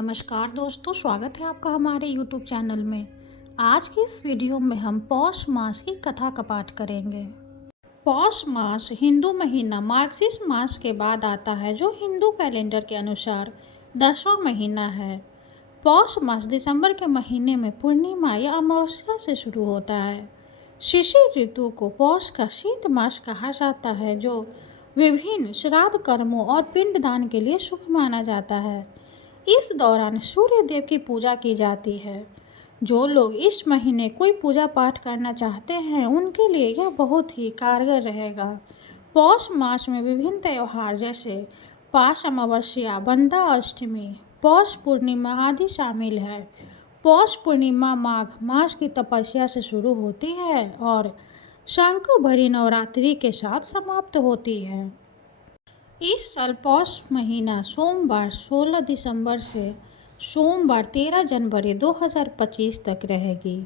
नमस्कार दोस्तों, स्वागत है आपका हमारे YouTube चैनल में। आज की इस वीडियो में हम पौष मास की कथा का पाठ करेंगे। पौष मास हिंदू महीना मार्गशीर्ष मास के बाद आता है, जो हिंदू कैलेंडर के अनुसार 10वां महीना है। पौष मास दिसंबर के महीने में पूर्णिमा या अमावस्या से शुरू होता है। शिशिर ऋतु को पौष का शीत मास कहा जाता है, जो विभिन्न श्राद्ध कर्मों और पिंडदान के लिए शुभ माना जाता है। इस दौरान सूर्य देव की पूजा की जाती है। जो लोग इस महीने कोई पूजा पाठ करना चाहते हैं, उनके लिए यह बहुत ही कारगर रहेगा। पौष मास में विभिन्न त्यौहार जैसे पौष अमावस्या, बंदा अष्टमी, पौष पूर्णिमा आदि शामिल है। पौष पूर्णिमा माघ मास की तपस्या से शुरू होती है और शाकंभरी नवरात्रि के साथ समाप्त होती है। इस साल पौष महीना सोमवार 16 दिसंबर से सोमवार 13 जनवरी 2025 तक रहेगी।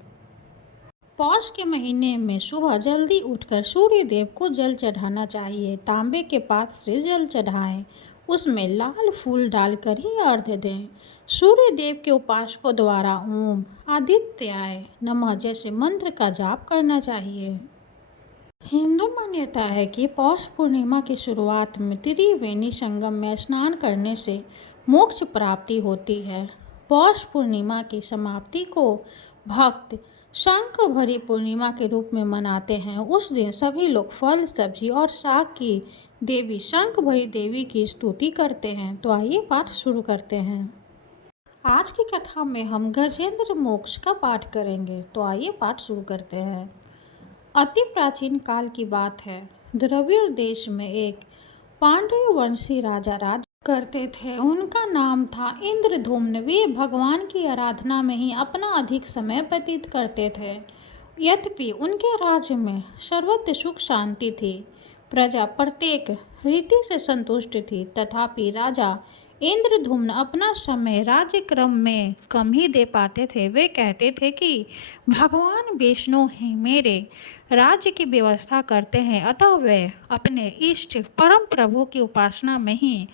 पौष के महीने में सुबह जल्दी उठकर सूर्य देव को जल चढ़ाना चाहिए। तांबे के पात्र से जल चढ़ाएं, उसमें लाल फूल डालकर ही अर्घ्य दें। सूर्य देव के उपासकों द्वारा ओम आदित्याय नमः जैसे मंत्र का जाप करना चाहिए। हिंदू मान्यता है कि पौष पूर्णिमा की शुरुआत में त्रिवेणी संगम में स्नान करने से मोक्ष प्राप्ति होती है। पौष पूर्णिमा की समाप्ति को भक्त शाकंभरी पूर्णिमा के रूप में मनाते हैं। उस दिन सभी लोग फल, सब्जी और साग की देवी शाकंभरी देवी की स्तुति करते हैं। तो आइए पाठ शुरू करते हैं। आज की कथा में हम गजेंद्र मोक्ष का पाठ करेंगे। तो आइए पाठ शुरू करते हैं। अति प्राचीन काल की बात है। द्रविड़ देश में एक पांड्य वंशी राजा राज करते थे। उनका नाम था इंद्रधूम्न। वे भगवान की आराधना में ही अपना अधिक समय व्यतीत करते थे। यद्यपि उनके राज्य में सर्वत्र सुख शांति थी, प्रजा प्रत्येक रीति से संतुष्ट थी, तथापि राजा इंद्रधूम्न अपना समय राज्य क्रम में कम ही दे पाते थे। वे कहते थे कि भगवान विष्णु ही मेरे राज्य की व्यवस्था करते हैं, अतः वे अपने इष्ट परम प्रभु की उपासना में ही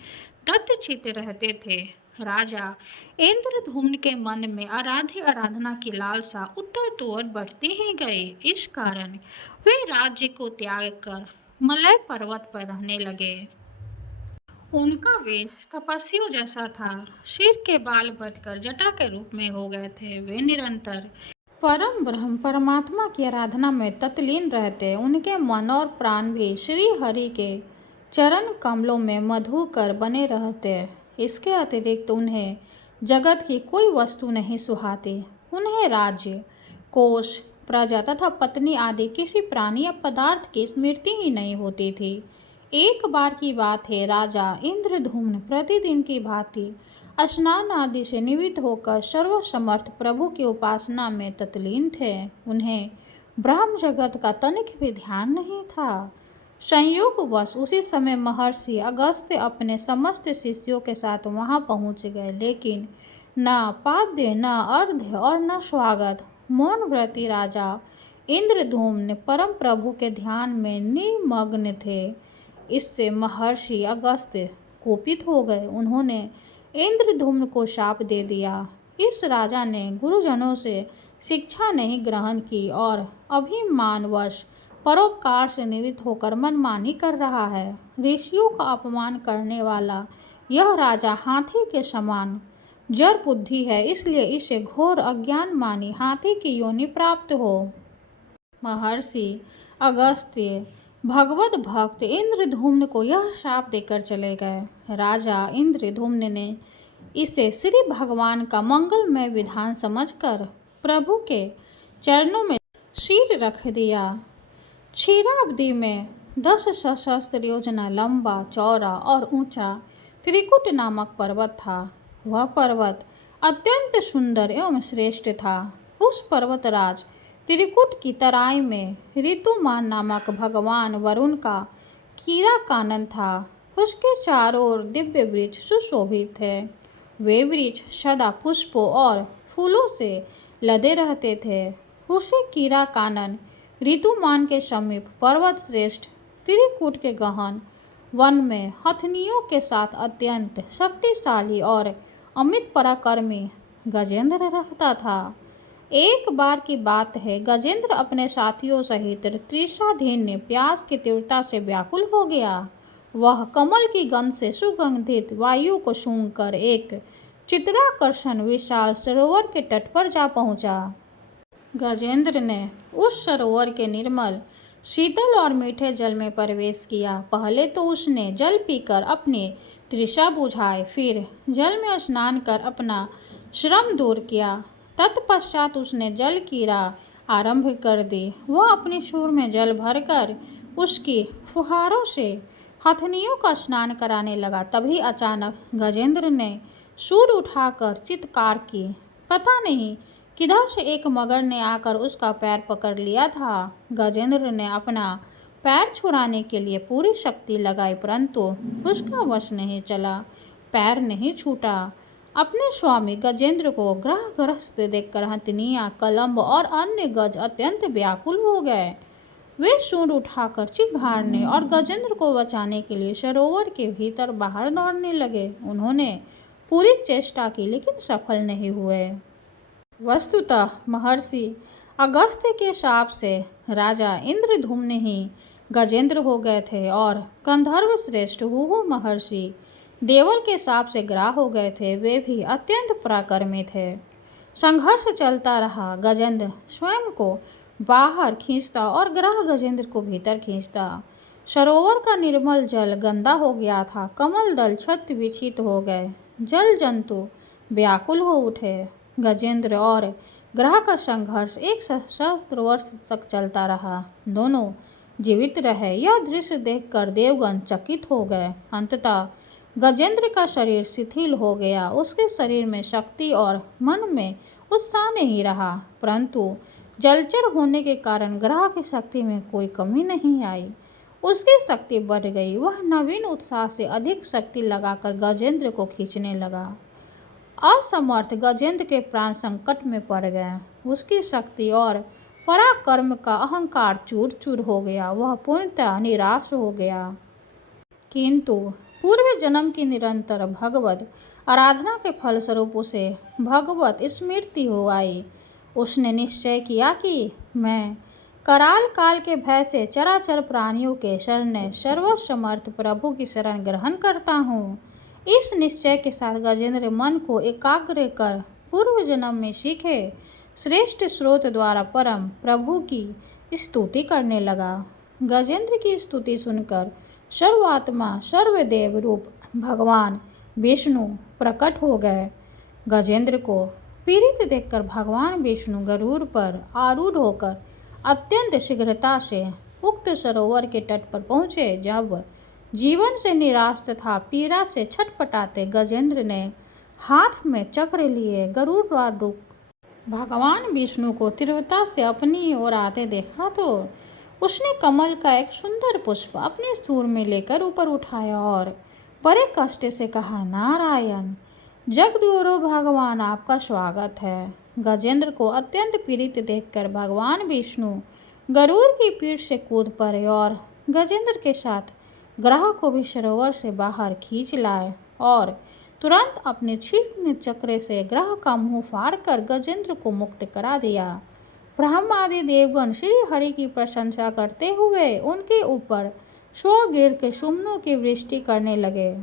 तत्चित रहते थे। राजा इंद्रधूम्न के मन में आराधना की लालसा उत्तर तो और बढ़ती ही गई। इस कारण वे राज्य को त्याग कर मलय पर्वत पर रहने लगे। उनका वेश तपस्वियों जैसा था। सिर के बाल बढ़कर जटा के रूप में हो गए थे। वे निरंतर परम ब्रह्म परमात्मा की आराधना में तत्लीन रहते। उनके मन और प्राण भी श्री हरि के चरण कमलों में मधुकर बने रहते। इसके अतिरिक्त उन्हें जगत की कोई वस्तु नहीं सुहाती। उन्हें राज्य, कोष, प्रजा तथा पत्नी आदि किसी प्राणी या पदार्थ की स्मृति ही नहीं होती थी। एक बार की बात है, राजा इंद्रधूम्न प्रतिदिन की भांति स्नान आदि से निवृत्त होकर सर्वसमर्थ प्रभु की उपासना में तत्लीन थे। उन्हें ब्रह्म जगत का तनिक भी ध्यान नहीं था। संयोगवश उसी समय महर्षि अगस्त्य अपने समस्त शिष्यों के साथ वहां पहुंच गए, लेकिन न पाद्य, न अर्घ्य और न स्वागत। मौन व्रती राजा इंद्रधूम्न परम प्रभु के ध्यान में निमग्न थे। इससे महर्षि अगस्त्य कोपित हो गए। उन्होंने इंद्रधूम्न को शाप दे दिया। इस राजा ने गुरुजनों से शिक्षा नहीं ग्रहण की और अभिमानवश परोपकार से निवृत्त होकर मनमानी कर रहा है। ऋषियों का अपमान करने वाला यह राजा हाथी के समान जड़ बुद्धि है, इसलिए इसे घोर अज्ञान मानी हाथी की योनि प्राप्त हो। महर्षि अगस्त्य भगवत भक्त इंद्रधूम्न को यह शाप देकर चले गए। राजा इंद्रधूम्न ने इसे श्री भगवान का मंगलमय विधान समझकर प्रभु के चरणों में सिर रख दिया। क्षीराब्दी में 10 सहस्त्र योजना लंबा, चौड़ा और ऊंचा त्रिकुट नामक पर्वत था। वह पर्वत अत्यंत सुंदर एवं श्रेष्ठ था। उस पर्वतराज त्रिकुट की तराई में ऋतुमान नामक भगवान वरुण का कीड़ा कानन था। उसके चारों ओर दिव्य वृक्ष सुशोभित थे। वे वृक्ष सदा पुष्पों और फूलों से लदे रहते थे। उसे कीड़ा कानन ऋतुमान के समीप पर्वत श्रेष्ठ त्रिकुट के गहन वन में हथनियों के साथ अत्यंत शक्तिशाली और अमित पराक्रमी गजेंद्र रहता था। एक बार की बात है, गजेंद्र अपने साथियों सहित तृषाधीन प्यास की तीव्रता से व्याकुल हो गया। वह कमल की गंध से सुगंधित वायु को सूंघकर एक चित्ताकर्षक विशाल सरोवर के तट पर जा पहुंचा। गजेंद्र ने उस सरोवर के निर्मल, शीतल और मीठे जल में प्रवेश किया। पहले तो उसने जल पीकर अपनी तृषा बुझाई, फिर जल में स्नान कर अपना श्रम दूर किया। तत्पश्चात उसने जल क्रीड़ा आरंभ कर दी। वह अपनी सूर में जल भरकर उसकी फुहारों से हथनियों का स्नान कराने लगा। तभी अचानक गजेंद्र ने सूर उठाकर चित्कार की। पता नहीं किधर से एक मगर ने आकर उसका पैर पकड़ लिया था। गजेंद्र ने अपना पैर छुड़ाने के लिए पूरी शक्ति लगाई, परंतु उसका वश नहीं चला, पैर नहीं छूटा। अपने स्वामी गजेंद्र को ग्रस्त देखकर हथिनियाँ, कलम्ब और अन्य गज अत्यंत व्याकुल हो गए। वे सूंड उठाकर चिघाड़ने और गजेंद्र को बचाने के लिए सरोवर के भीतर बाहर दौड़ने लगे। उन्होंने पूरी चेष्टा की, लेकिन सफल नहीं हुए। वस्तुतः महर्षि अगस्त्य के शाप से राजा इंद्रद्युम्न ही गजेंद्र हो गए थे और गंधर्व श्रेष्ठ हुहु महर्षि देवल के शाप से ग्राह हो गए थे। वे भी अत्यंत पराक्रमी थे। संघर्ष चलता रहा। गजेंद्र स्वयं को बाहर खींचता और ग्राह गजेंद्र को भीतर खींचता। सरोवर का निर्मल जल गंदा हो गया था। कमल दल छत विक्षित हो गए। जल जंतु व्याकुल हो उठे। गजेंद्र और ग्रह का संघर्ष 1 वर्ष तक चलता रहा। दोनों जीवित रहे। यह दृश्य देखकर देवगण चकित हो गए। अंततः गजेंद्र का शरीर शिथिल हो गया। उसके शरीर में शक्ति और मन में उत्साह नहीं रहा, परंतु जलचर होने के कारण ग्रह की शक्ति में कोई कमी नहीं आई। उसकी शक्ति बढ़ गई। वह नवीन उत्साह से अधिक शक्ति लगाकर गजेंद्र को खींचने लगा। असमर्थ गजेंद्र के प्राण संकट में पड़ गए। उसकी शक्ति और पराक्रम का अहंकार चूर चूर हो गया। वह पूर्णतः निराश हो गया। किंतु पूर्व जन्म की निरंतर भगवत आराधना के फलस्वरूप उसे भगवत स्मृति हो आई। उसने निश्चय किया कि मैं कराल काल के भय से चराचर प्राणियों के शरण सर्वसमर्थ प्रभु की शरण ग्रहण करता हूँ। इस निश्चय के साथ गजेंद्र मन को एकाग्र कर पूर्व जन्म में सीखे श्रेष्ठ स्रोत द्वारा परम प्रभु की स्तुति करने लगा। गजेंद्र की स्तुति सुनकर सर्वात्मा सर्वदेव रूप भगवान विष्णु प्रकट हो गए। गजेंद्र को पीड़ित देखकर भगवान विष्णु गरुड़ पर आरूढ़ होकर अत्यंत शीघ्रता से उक्त सरोवर के तट पर पहुँचे। जब जीवन से निराश तथा पीड़ा से छटपटाते गजेंद्र ने हाथ में चक्र लिए गरुड़ भगवान विष्णु को तीव्रता से अपनी ओर आते देखा तो उसने कमल का एक सुंदर पुष्प अपने सूर में लेकर ऊपर उठाया और बड़े कष्ट से कहा, नारायण जगद्गुरु भगवान, आपका स्वागत है। गजेंद्र को अत्यंत पीड़ित देखकर भगवान विष्णु गरुड़ की पीठ से कूद पड़े और गजेंद्र के साथ ग्रह को भी सरोवर से बाहर खींच लाए और तुरंत अपने छीन चक्र से ग्रह का मुंह फाड़कर गजेंद्र को मुक्त करा दिया। ब्रह्मा आदि देवगण श्री हरि की प्रशंसा करते हुए उनके ऊपर स्वगिर के सुमनों की वृष्टि करने लगे।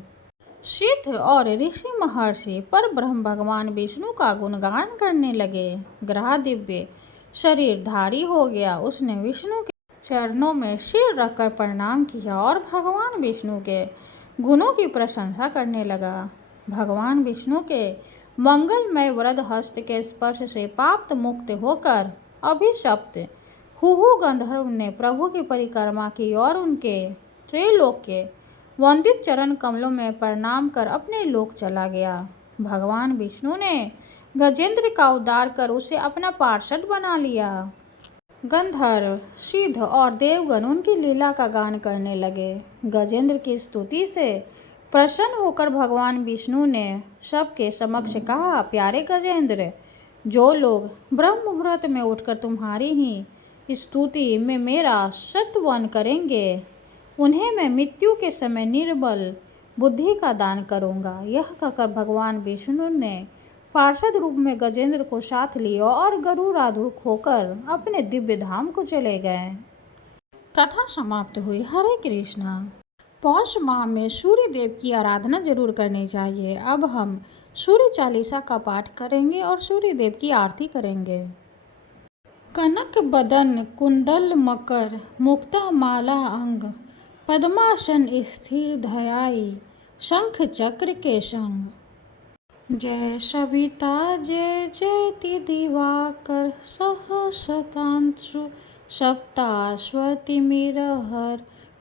सिद्ध और ऋषि महर्षि पर ब्रह्म भगवान विष्णु का गुणगान करने लगे। ग्रह दिव्य शरीरधारी हो गया। उसने विष्णु के चरणों में सिर रखकर प्रणाम किया और भगवान विष्णु के गुणों की प्रशंसा करने लगा। भगवान विष्णु के मंगलमय वरद हस्त के स्पर्श से पाप मुक्त होकर अभिशप्त हुहु गंधर्व ने प्रभु की परिक्रमा की और उनके त्रैलोक के वंदित चरण कमलों में प्रणाम कर अपने लोक चला गया। भगवान विष्णु ने गजेंद्र का उद्धार कर उसे अपना पार्षद बना लिया। गंधर्व, सिद्ध और देवगण उनकी लीला का गान करने लगे। गजेंद्र की स्तुति से प्रसन्न होकर भगवान विष्णु ने सबके समक्ष कहा, प्यारे गजेंद्र, जो लोग ब्रह्म मुहूर्त में उठकर तुम्हारी ही स्तुति में मेरा सत्वन करेंगे, उन्हें मैं मृत्यु के समय निर्बल बुद्धि का दान करूँगा। यह कहकर भगवान विष्णु ने पार्षद रूप में गजेंद्र को साथ लिया और गरुड़ारूढ़ होकर अपने दिव्य धाम को चले गए। कथा समाप्त हुई। हरे कृष्णा। पौष माह में सूर्य देव की आराधना जरूर करनी चाहिए। अब हम सूर्य चालीसा का पाठ करेंगे और सूर्य देव की आरती करेंगे। कनक बदन कुंडल मकर मुक्ता माला अंग पद्मासन स्थिर ध्यायी शंख चक्र के संग। जय सविता जय जयति दिवाकर सहस्रांशु सप्ताश्वतिमिरहर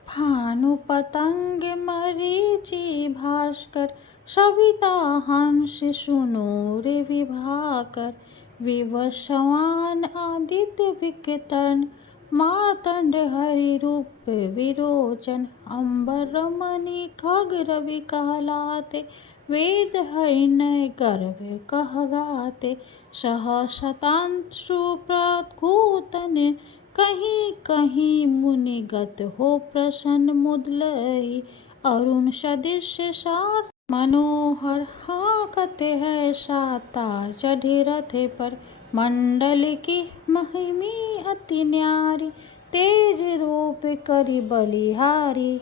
भानु पतंग मरीचि भास्कर सविता हंस सुनो रे विभाकर विवस्वान आदित्य विकतन मार्तंड हरि रूप विरोचन अंबर मणि खग रवि कहलाते वेद हरिणय गर्भ कह गाते सहस्रांशु प्रद्भूतन कहीं कहीं मुनिगत हो प्रसन्न मुदलहि अरुण सदृश सार मनोहर हाकते है साता चढ़े रथ पर मंडल की महिमी अति न्यारी तेज रूप करि बलिहारी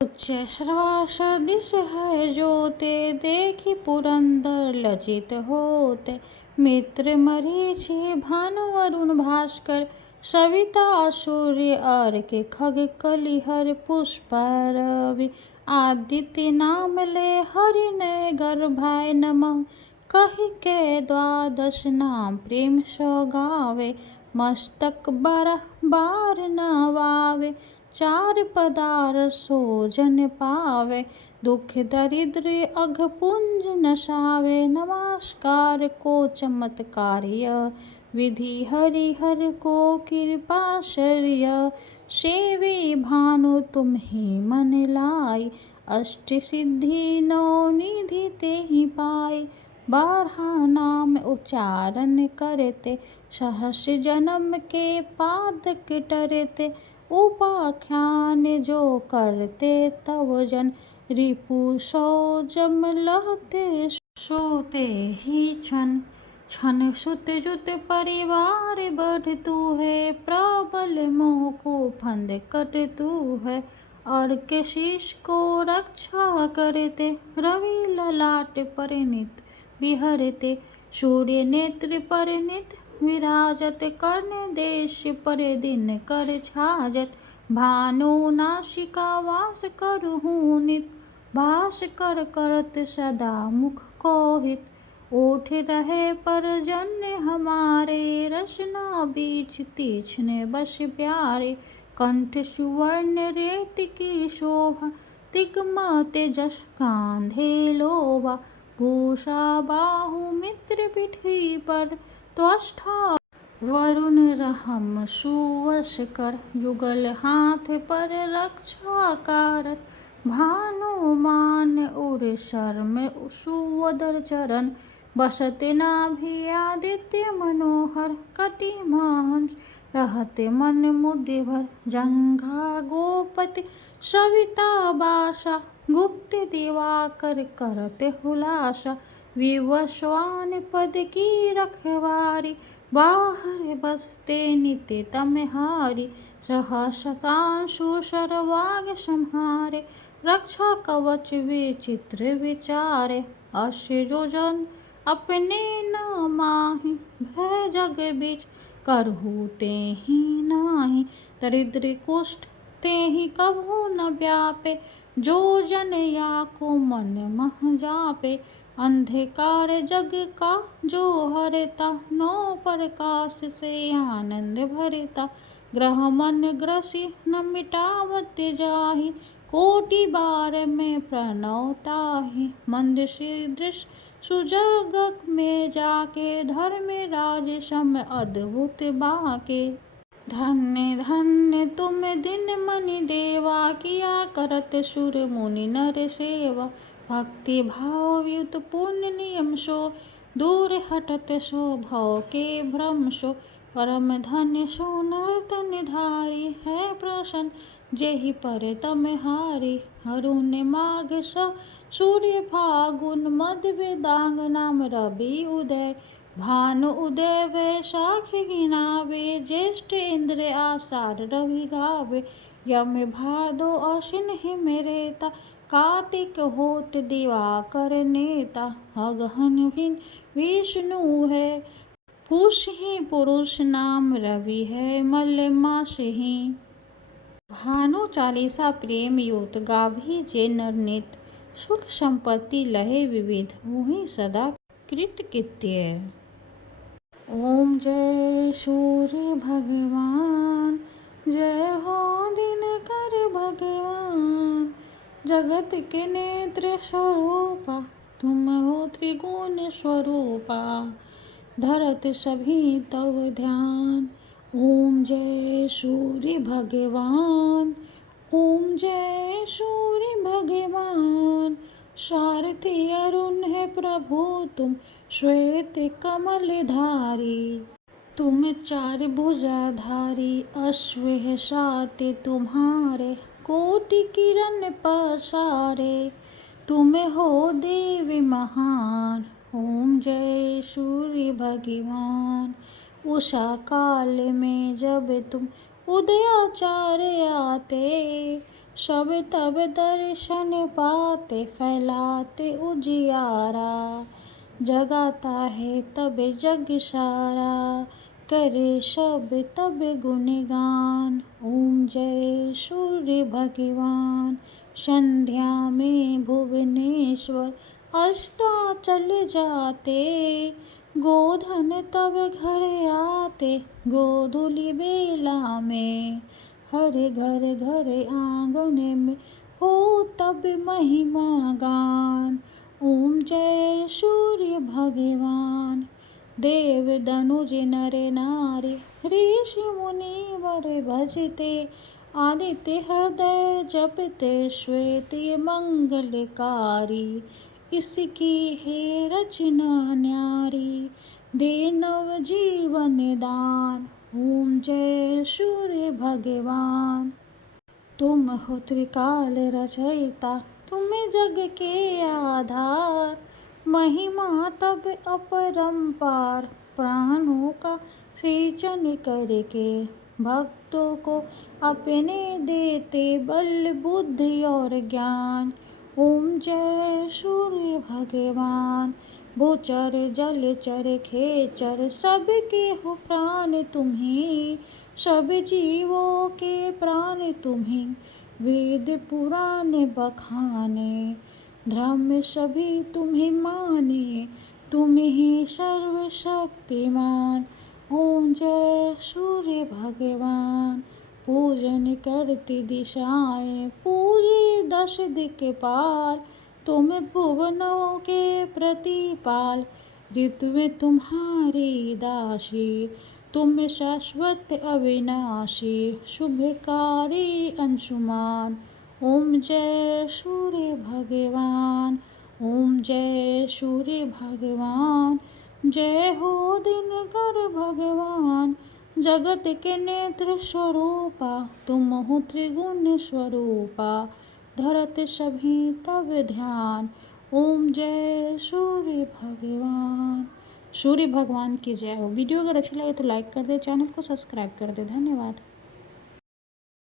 उच्च सदृश है जोते देखी पुरंदर लज्जित होते मित्र मरीचि भानु अरुण भास्कर सविता सूर्य अर्क खग कलिहर पुष्पा रवि आदित्य नाम ले हरि नय गर्भाय नमः कहि के द्वादश नाम प्रेम सो गावे मस्तक बार नवावे चार पदार सो जन पावे दुख दरिद्र अघ पुंज नसावे नमस्कार को चमत्कार्य विधि हरिहर को कृपाश्चर्य सेवी भानु तुम ही मन लाई अष्ट सिद्धि नौ निधि ते ही पाई 12 नाम उच्चारण करते सहस जन्म के पादक टरते उपाख्यान जो करते तव जन रिपु सौ जम लहते सोते ही छन छन सुत जुत परिवार बढ़ तू है प्रबल मोह को फंद कट तू है और के शीश को रक्षा करते रवि ललाट परिणित विहरते सूर्य नेत्र परिणित विराजत कर्ण देश पर दिन कर छाजत भानु नासिका वास करहु नित भास कर करत सदा मुख कोहित उठ रहे पर जन्य हमारे रसना बीच तीक्ष्ण बस प्यारे कंठ सुवर्ण रेत की शोभा तिग्मा तेजस कांधे लोभा भूषा बाहु मित्र पिठी पर त्वष्टा वरुण रहम सुवश कर युगल हाथ पर रक्षा कारत भानुमान उर सर में सुवदर चरण बसते नाभि आदित्य मनोहर कटि महंस रहते मन मुद्रि भर जंघा गोपति सविता बासा गुप्त दिवाकर करते हुलासा विवस्वान पद की रखवारी बाहर बसते नित्य तमहारी सहस्रांशु सर्वांग संहारे रक्षा कवच विचित्र विचारे अश्य जो जन अपने न माहि भय जग बीच करहु ते ही नाही दरिद्र कुष्ठ ते ही कभू न व्यापे जो जन या को मन मह जापे अंधकार जग का जो हरता नौ प्रकाश से आनंद भरता ग्रह मन ग्रसी न मिटावत जाहि कोटि बार में प्रणवताहि मंद सदृश सुजग में जाके धर्म राज सम अद्भुत बाके धन्य धन्य तुम दिन मनि देवा किया करत सुर मुनि नर सेवा भक्ति भाव युत पुण्य नियम सो दूर हटत सो भव के भ्रम सो परम धन्य सोनर तनिधारी है प्रसन्न जेहि पर तमहारी। अरुण माघ सूर्य फागुन मद वेदांग नाम रवि उदय। भानु उदय वैशाख गिनावे ज्येष्ठ इंद्र आषाढ़ रवि गावे। यम भादो आश्विन हिमरेता कार्तिक होत दिवाकर नेता। अगहन भिन विष्णु है पुष ही पुरुष नाम रवि है मल मास ही। भानु चालीसा प्रेम युत गाभी जे नर नित। सुख संपत्ति लहे विविध हुई सदा कृतकृत्य। ओम जय सूर्य भगवान जय हो दिनकर भगवान। जगत के नेत्र स्वरूपा तुम हो त्रिगुण स्वरूपा। धरत सभी तव ध्यान। ओम जय सूर्य भगवान ओम जय सूर्य भगवान। सारथी अरुण है प्रभु तुम श्वेत कमल धारी। तुम चार भुजाधारी अश्व है सात तुम्हारे। कोटि किरण पसारे तुम हो देवी महान। ओम जय सूर्य भगवान। उषा काल में जब तुम उदयाचार्य आते। सब तब दर्शन पाते फैलाते उजियारा। जगाता है तब जग सारा करे सब तब गुणगान। ओम जय सूर्य भगवान। संध्या में भुवनेश्वर अस्ताचल जाते। गोधन तब घर आते गोधूलि बेला में। हर घर घर आंगन में हो तब महिमा गान। ओम जय सूर्य भगवान। देव दनुज नर नारी ऋषि मुनि वर भजते। आदित्य हृदय जपते श्वेत मंगलकारी। इसकी है रचना न्यारी दे नव जीवन दान। ओम जय सूर्य भगवान। तुम हो त्रिकाल रचयिता तुम जग के आधार। महिमा तब अपरंपार प्राणों का सिंचन करके। भक्तों को अपने देते बल बुद्धि और ज्ञान। ओम जय सूर्य भगवान। भूचर जलचर खेचर सबके हो प्राण तुम्हीं। सब जीवों के प्राण तुम्हीं। वेद पुराण बखाने धर्म सभी तुम्हें माने। तुम ही सर्वशक्तिमान। ओम जय सूर्य भगवान। पूजन करती दिशाएं पूजे दश दिक्पाल। तुम भुवनों के प्रतिपाल ऋतु में तुम्हारी दासी। तुम शाश्वत अविनाशी शुभकारी अंशुमान। ओम जय सूर्य भगवान ओम जय सूर्य भगवान। जय हो दिनकर भगवान। जगत के नेत्र स्वरूपा तुम हो त्रिगुण स्वरूपा। धरत सभी तब ध्यान। ओम जय सूर्य भगवान। सूर्य भगवान की जय हो। वीडियो अगर अच्छी लगे तो लाइक कर दे चैनल को सब्सक्राइब कर दे। धन्यवाद।